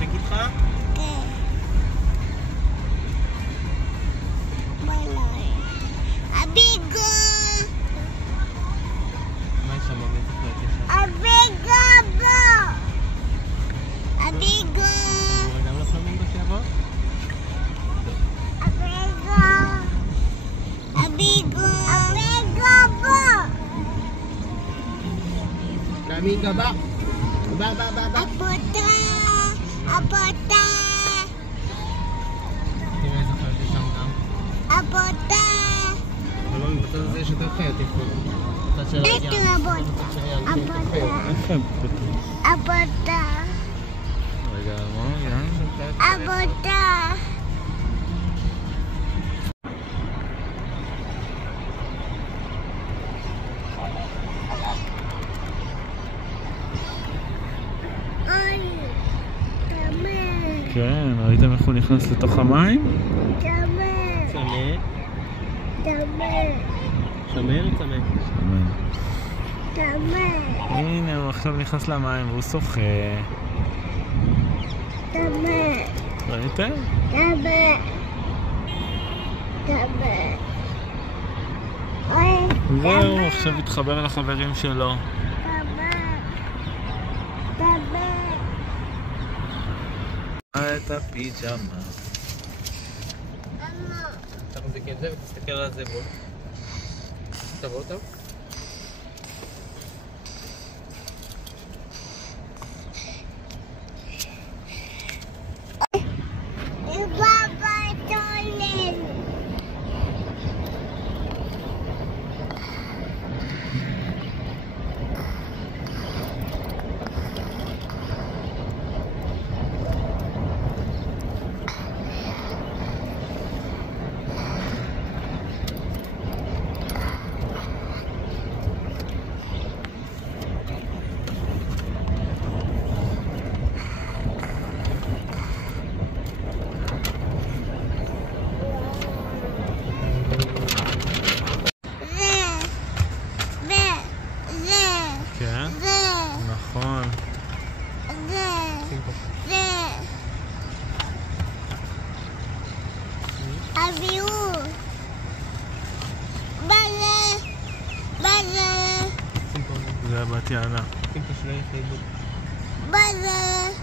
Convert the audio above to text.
לשחק איתך? כן. ביי. אביגו! מה יש שם? מי זוכרת יש שם? אביגו בוא! אביגו! גם לפלמינגו שיבוא? אביגו! אביגו! אביגו בוא! פלמינגו בא! בא! אבותה! אבותה! תראה איזה חיות יש שם גם. אבותה! אבל לא, בצד הזה יש יותר חיות יפות. בצד של הים. איפה אבותה? בצד של הים, יש יותר חיות. איפה הם פתאום? אבותה! רגע, מה? יאללה. אבותה! אוי! תמה! כן, ראיתם איך הוא נכנס לתוך המים? תמה! צמא? תמה! צמא או צמא? אמן. תמה! הנה, הוא עכשיו נכנס למים והוא שוחה. תמה! ראיתם? תמה! תמה! אוי! זהו, הוא עכשיו התחבר לחברים שלו. תמה! תמה! את הפיג'מה. אמא! תחזיק את זה ותסתכל על זה בוא. תבוא טוב? בבא תולן! כן? נכון. אביהו! בזה! זה הבת יענה. שים פה שני חיבוד. בזה!